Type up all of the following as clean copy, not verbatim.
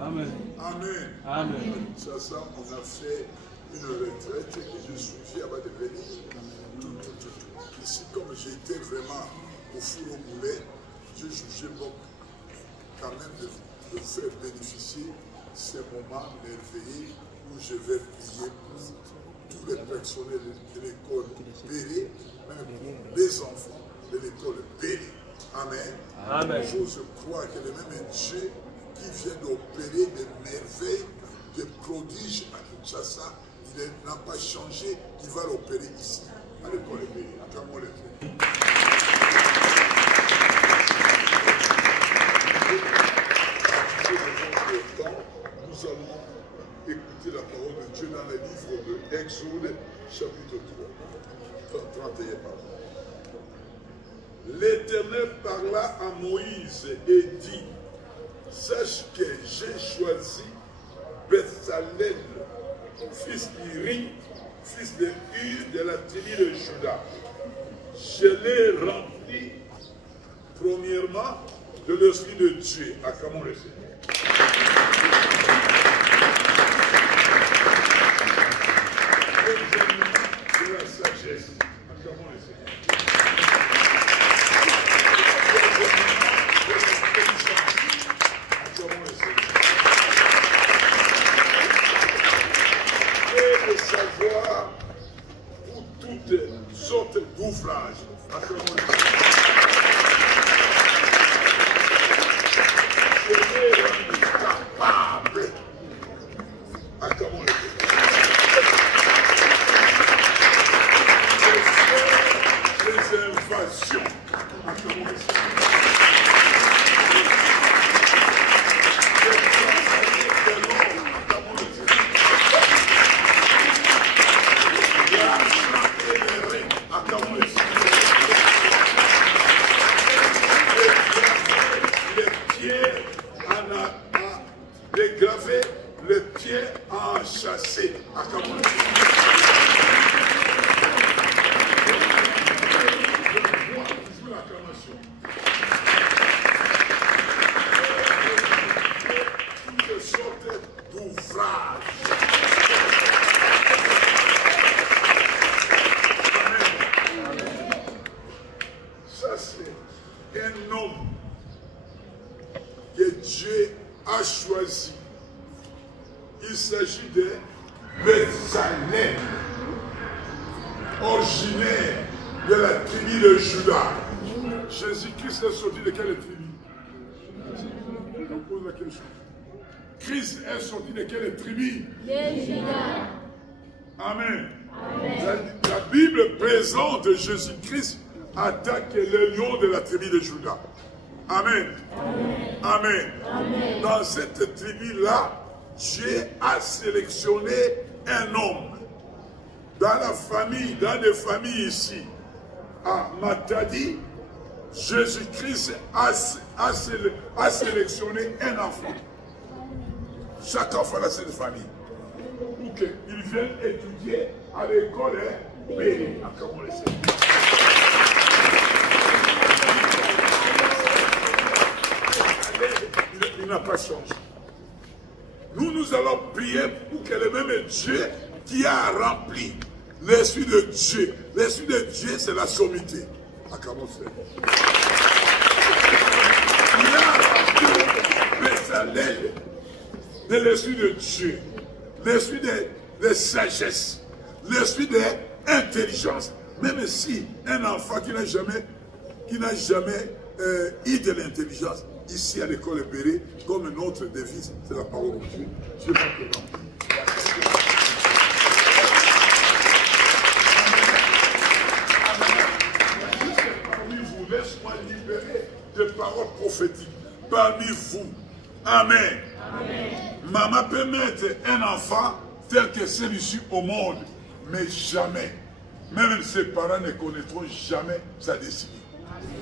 Amen. Amen. Amen. Ça, on a fait une retraite et je suis avant de venir. Tout. Ici, comme j'étais vraiment au four au boulet, je jugeais bon quand même de faire bénéficier ces moments merveilleux où je vais prier pour tous les personnels de l'école Béré, même pour les enfants de l'école Béré. Amen. Amen. Je crois que le même Dieu qui vient d'opérer des merveilles, des prodiges à Kinshasa, il n'a pas changé, il va l'opérer ici, à l'école Béré, à Kamolé. Nous allons écouter la parole de Dieu dans le livre de Exode, chapitre 3, 31. L'Éternel parla à Moïse et dit, sache que j'ai choisi Bezalel, fils d'Uri, fils de Hur de la tribu de Juda. Je l'ai rempli premièrement de l'esprit de Dieu. Acclamons le Seigneur. De la sagesse. Acclamons le Seigneur. Acclamons le Seigneur. Et de savoir pour toutes sortes d'ouvrages. Acclamons le Seigneur. Capable. Acclamons le Seigneur. Les invasions. Acclamons le Seigneur. Acclamons le Seigneur. Acclamons le Seigneur. Dégraver le pied enchâssé. Acclamons le Seigneur. Je veux l'acclamation. Toutes sortes d'ouvrages. Amen. Ça, c'est un homme que Dieu a choisi. Il s'agit de Bezalel, originaire de la tribu de Juda. Jésus-Christ est sorti de quelle tribu? On pose la question. Christ est sorti de quelle tribu? De Juda. Amen. Amen. La Bible présente Jésus-Christ attaque le lion de la tribu de Juda. Amen. Amen. Amen. Amen. Dans cette tribu-là, Dieu a sélectionné un homme. Dans la famille, dans les familles ici, à Matadi, Jésus-Christ a sélectionné un enfant. Chaque enfant a cette famille. Pour qu'ils viennent étudier à l'école Béré. Acclamons le Seigneur. Il n'a pas changé. Nous allons prier pour que le même Dieu qui a rempli l'Esprit de Dieu. L'Esprit de Dieu, c'est la sommité. Acclamons le Seigneur. Il a rempli Bezalel de l'Esprit de Dieu, l'Esprit de sagesse, l'Esprit d'intelligence. Même si un enfant qui n'a jamais eu de l'intelligence, ici à l'école Béré, comme notre devise, c'est la parole de Dieu. Je parmi vous, laisse-moi libérer des paroles prophétiques. Parmi vous. Amen. Amen. Maman peut mettre un enfant tel que celui-ci au monde, mais jamais, même ses parents ne connaîtront jamais sa destinée.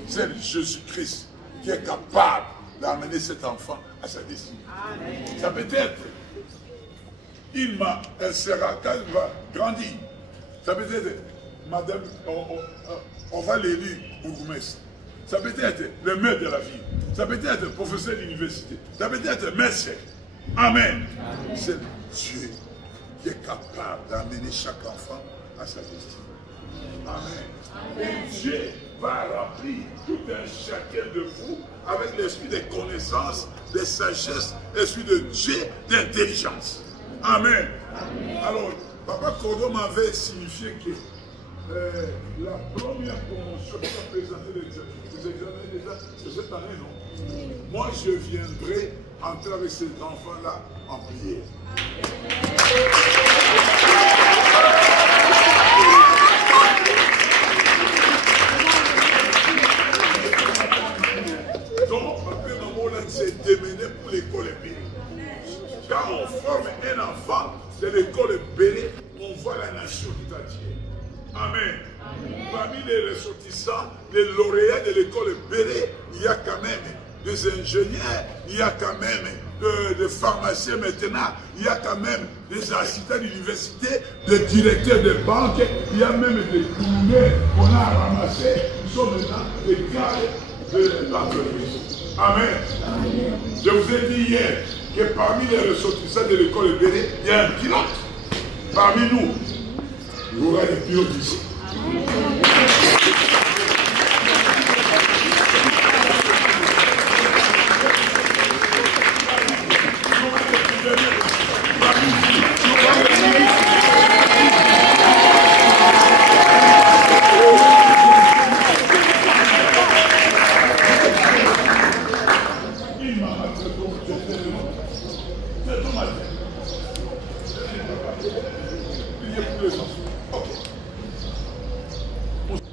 C'est Jésus-Christ qui est capable d'amener cet enfant à sa destinée. Amen. Ça peut être, elle sera, quand elle va grandir, ça peut être, madame, on va l'élire bourgmestre. Ça peut être le maître de la ville. Ça peut être professeur d'université. Ça peut être médecin. Amen. C'est Dieu qui est capable d'amener chaque enfant à sa destinée. Amen. Et Dieu va remplir tout un chacun de vous avec l'esprit de connaissance, de sagesse, l'esprit de Dieu, d'intelligence. Amen. Alors, Papa Kodo m'avait signifié que la première promotion qui a présenté les examens d'État, c'est cette année, non? Moi, je viendrai entrer avec ces enfants-là en prière. Donc, Papa Maman, c'est démené pour l'école Béré. Quand on forme un enfant de l'école Béré, on voit la nation tout entière. Amen. Parmi les ressortissants, les lauréats de l'école Béré, il y a quand même des ingénieurs, il y a quand même des pharmaciens maintenant, il y a quand même des assistants d'université, des directeurs de banque, il y a même des tourneurs qu'on a ramassés, qui sont maintenant des cadres de l'entreprise. Amen. Je vous ai dit hier que parmi les ressortissants de l'école Béré, il y a un pilote. Parmi nous, il y aura des pilotes ici.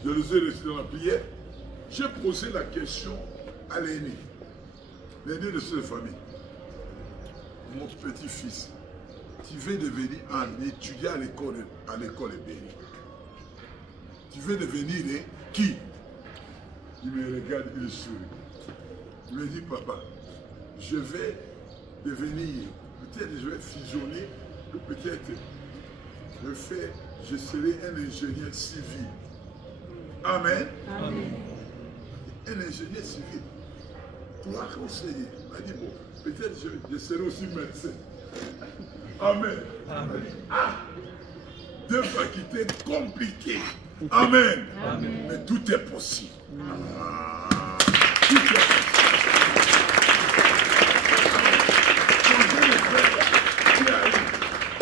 Je les ai restés dans la prière. J'ai posé la question à l'aîné de cette famille. Mon petit-fils, tu veux devenir un étudiant à l'école Béré. Tu veux devenir qui? Il me regarde, il sourit. Il me dit, papa, je vais devenir, peut-être je vais fusionner, peut-être je serai un ingénieur civil. Amen. Amen. Un ingénieur civil. Pour la conseiller, il m'a dit, bon, peut-être je serai aussi médecin. Amen. Amen. Ah, deux facultés compliquées. Amen. Amen. Mais tout est possible. Ah, tout est possible.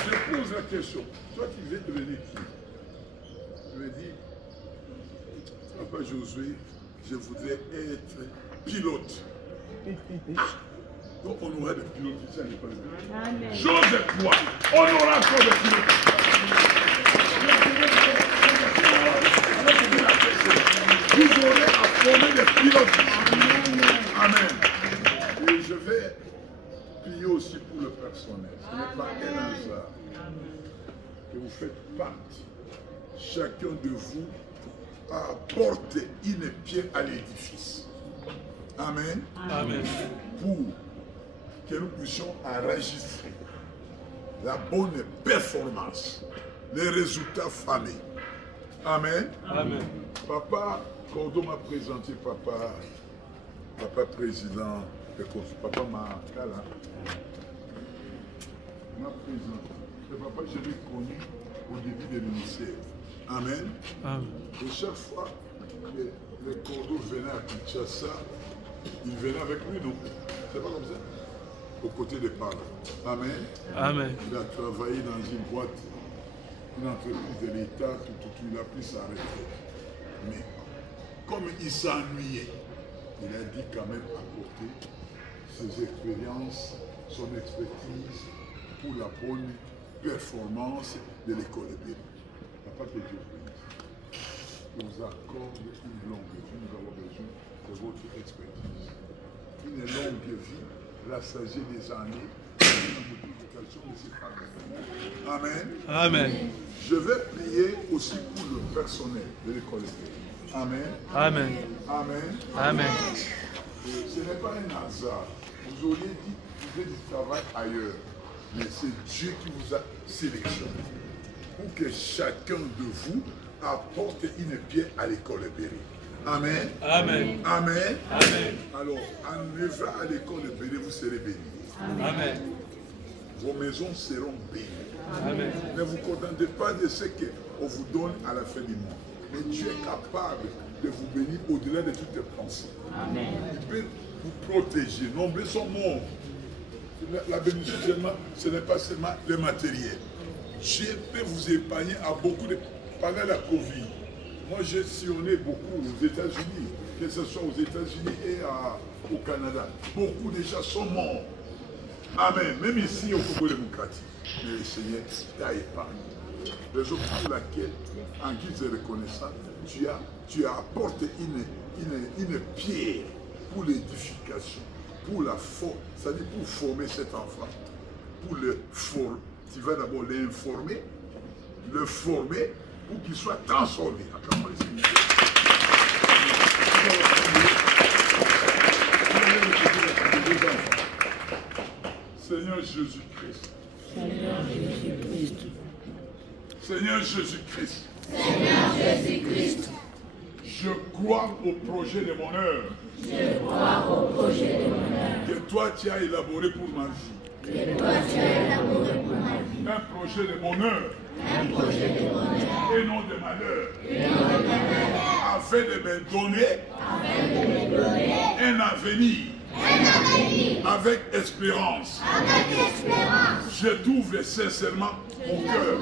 Je pose la question. Toi, tu veux devenir qui? Je me dis, Papa Josué, je voudrais être pilote. Ah, donc on aura des pilotes ici à l'école. J'ose croire, on aura encore des pilotes. Vous aurez à former des pilotes. Amen. Et je vais prier aussi pour le personnel. Ce n'est pas un hasard que vous faites partie. Chacun de vous apporte une pierre à l'édifice. Amen. Amen. Pour que nous puissions enregistrer la bonne performance, les résultats famés. Amen. Amen. Papa Cordo m'a présenté papa président de Papa Makala m'a présenté. Et papa, je l'ai connu au début du ministère. Amen. Amen. Et chaque fois que le Cordo venait à Kinshasa, il venait avec lui, non? C'est pas comme ça? Aux côtés des parents. Amen. Amen. Il a travaillé dans une boîte, une entreprise de l'État, tout, il a pris sa retraite. Mais comme il s'ennuyait, il a dit quand même apporter ses expériences, son expertise pour la bonne performance de l'école de Béré. Papa, que Dieu bénisse. Nous accorde une longue vie, nous avons besoin de votre expertise. Une longue vie, la sagesse des années, la multiplication de ses parents. Amen. Amen. Je vais prier aussi pour le personnel de l'école de Béré. Amen. Amen. Amen. Amen. Ce n'est pas un hasard. Vous auriez dit, vous faites du travail ailleurs. Mais c'est Dieu qui vous a sélectionné pour que chacun de vous apporte une pierre à l'école de Béré. Amen. Amen. Amen. Amen. Alors, en œuvrant à l'école de Béré, vous serez bénis. Amen. vos maisons seront bénies. Amen. Ne vous contentez pas de ce qu'on vous donne à la fin du mois. Mais Dieu est capable de vous bénir au-delà de toutes les pensées. Amen. Il peut vous protéger. Nombreux sont morts. La bénédiction, ce n'est pas seulement le matériel. Dieu peut vous épargner à beaucoup de... Pendant la Covid, moi j'ai sillonné beaucoup aux États-Unis, que ce soit aux États-Unis et au Canada. Beaucoup de gens sont morts. Amen. Même ici au Congo démocratique. Mais le Seigneur t'a épargné. Raison pour laquelle, en guise de reconnaissance, tu as apporté une pierre pour l'édification, pour la forme, c'est-à-dire pour former cet enfant. Pour le former, tu vas d'abord l'informer, le former pour qu'il soit transformé. Seigneur Jésus-Christ. Seigneur Jésus-Christ. Seigneur Jésus-Christ. Seigneur Jésus-Christ. Je crois au projet de mon heure. Je crois au projet de mon heure. Que toi tu as élaboré pour ma vie. Que toi tu as élaboré pour ma vie. Un projet de bonheur. Un projet de bonheur. Et non de malheur. Et non de malheur. Afin de me donner. Un avenir. Avec espérance. Je t'ouvre sincèrement mon cœur.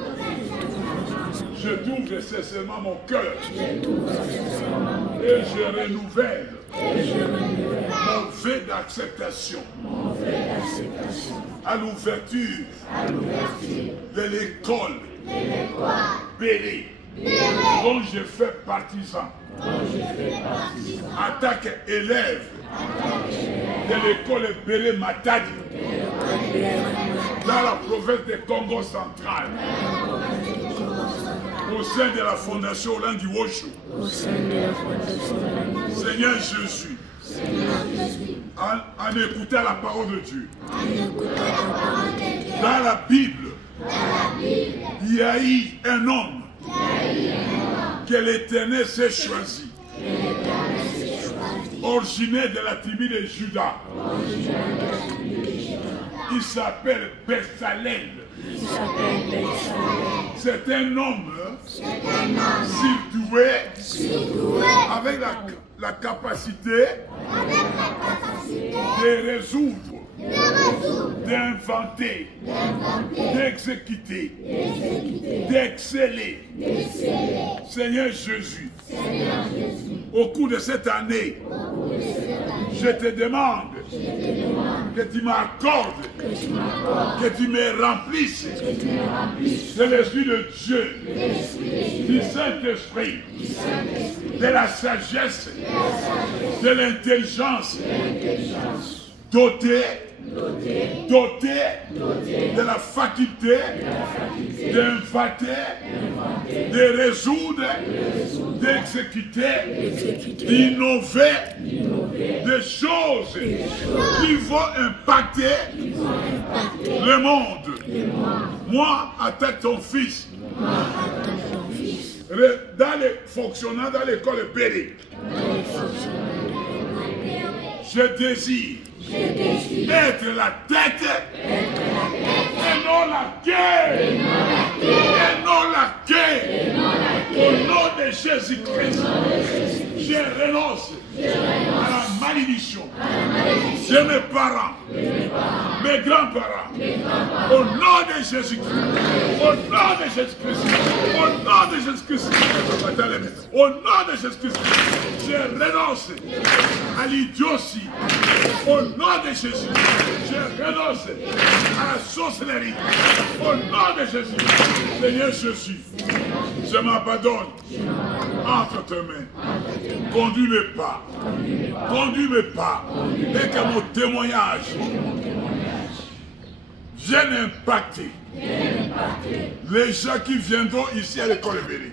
Je t'ouvre sincèrement mon cœur. Et je renouvelle mon vœu d'acceptation à l'ouverture de l'école Béli, dont je fais partisan. En tant qu'élève de l'école Bélé Matadi, dans la province de Congo central, au sein de la fondation Olandi Woshu. Seigneur Jésus, en écoutant la parole de Dieu, dans la Bible, il y a eu un homme que l'Éternel s'est choisi, originaire de la tribu de Juda. Il s'appelle Bezalel. C'est un homme surdoué avec la capacité de résoudre, d'inventer, d'exécuter, d'exceller. Seigneur Jésus, au cours de cette année, je te demande que tu m'accordes, que tu me remplisses de l'Esprit de Dieu, du Saint-Esprit, de la sagesse, de l'intelligence, doté de la faculté d'inventer, de résoudre, d'exécuter, d'innover, des choses qui vont impacter le monde. Moi, en tant que ton fils, dans les fonctionnants dans l'école Béli, je désire être la tête et non la queue. Et non la queue. Au nom de Jésus-Christ, je renonce à la malédiction de mes parents, mes grands-parents. Au nom de Jésus-Christ. Au nom de Jésus-Christ. Au nom de Jésus-Christ. Au nom de Jésus-Christ, je renonce à l'idiotie. Au nom de Jésus, je renonce à la sorcellerie. Au nom de Jésus, Seigneur Jésus, je m'abandonne entre tes mains. Conduis mes pas. Conduis mes pas. Et que mon témoignage vienne impacter les gens qui viendront ici à l'école Béli.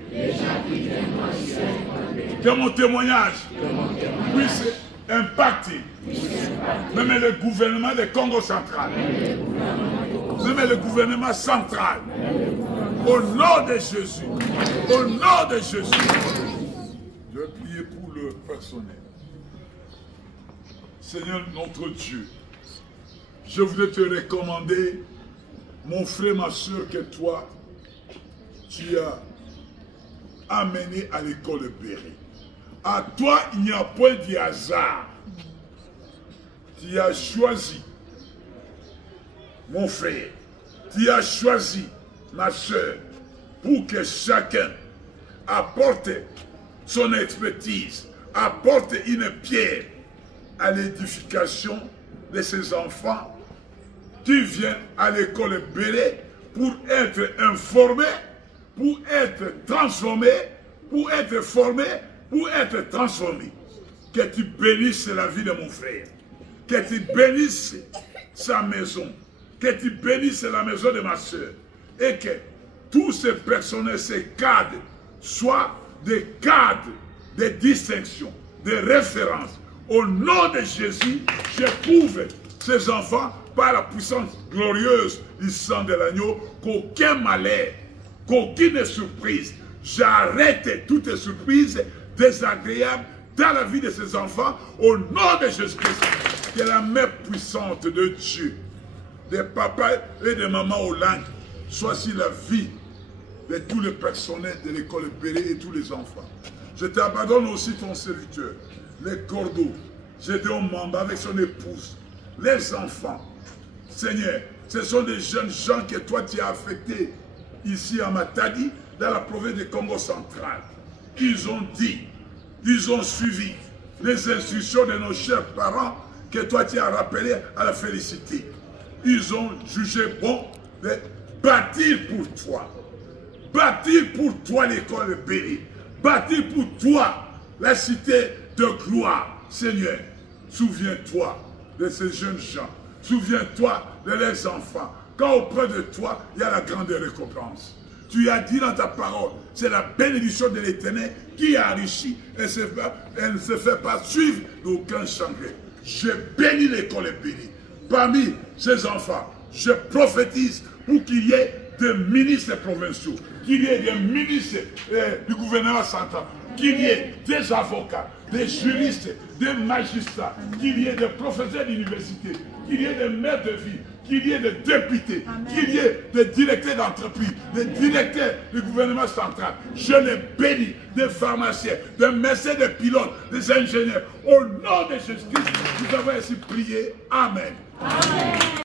Que mon témoignage puisse impacter même le gouvernement du Congo central, même le gouvernement central. Au nom de Jésus, au nom de Jésus, je vais prier pour le personnel. Seigneur notre Dieu, je voudrais te recommander mon frère, ma soeur, que toi, tu as amené à l'école de Béry. À toi, il n'y a point de hasard. Tu as choisi, mon frère, tu as choisi, ma soeur, pour que chacun apporte son expertise, apporte une pierre à l'édification de ses enfants qui viennent à l'école Béret pour être informés, pour être transformés, pour être formés, pour être transformés. Que tu bénisses la vie de mon frère, que tu bénisses sa maison, que tu bénisses la maison de ma soeur, et que tous ces personnels, ces cadres, soient des cadres de distinction, de référence. Au nom de Jésus, j'éprouve ces enfants par la puissance glorieuse du sang de l'agneau, qu'aucun malheur, qu'aucune surprise, j'arrête toutes surprises désagréables dans la vie de ces enfants, au nom de Jésus-Christ. Que la main puissante de Dieu, des papas et des mamans au langues, soit sur la vie de tous les personnels de l'école Béret et tous les enfants. Je t'abandonne aussi ton serviteur, les cordeaux, Gédéon Mamba avec son épouse, les enfants. Seigneur, ce sont des jeunes gens que toi tu as affectés ici à Matadi, dans la province du Congo central. Ils ont dit, ils ont suivi les instructions de nos chers parents que toi tu as rappelé à la félicité. Ils ont jugé bon de bâtir pour toi. Bâtir pour toi l'école de Béry. Bâtir pour toi la cité de gloire. Seigneur, souviens-toi de ces jeunes gens. Souviens-toi de leurs enfants. Quand auprès de toi, il y a la grande récompense. Tu as dit dans ta parole, c'est la bénédiction de l'Éternel qui a enrichi et elle ne se fait pas suivre d'aucun changement. Je bénis l'école de Béry. Parmi ces enfants, je prophétise pour qu'il y ait des ministres provinciaux, qu'il y ait des ministres du gouvernement central, qu'il y ait des avocats, des juristes, des magistrats, qu'il y ait des professeurs d'université, qu'il y ait des maîtres de ville, qu'il y ait des députés, qu'il y ait des directeurs d'entreprise, des directeurs du gouvernement central. Je les bénis, des pharmaciens, des médecins, des pilotes, des ingénieurs. Au nom de Jésus-Christ, nous avons ainsi prié. Amen. Amen.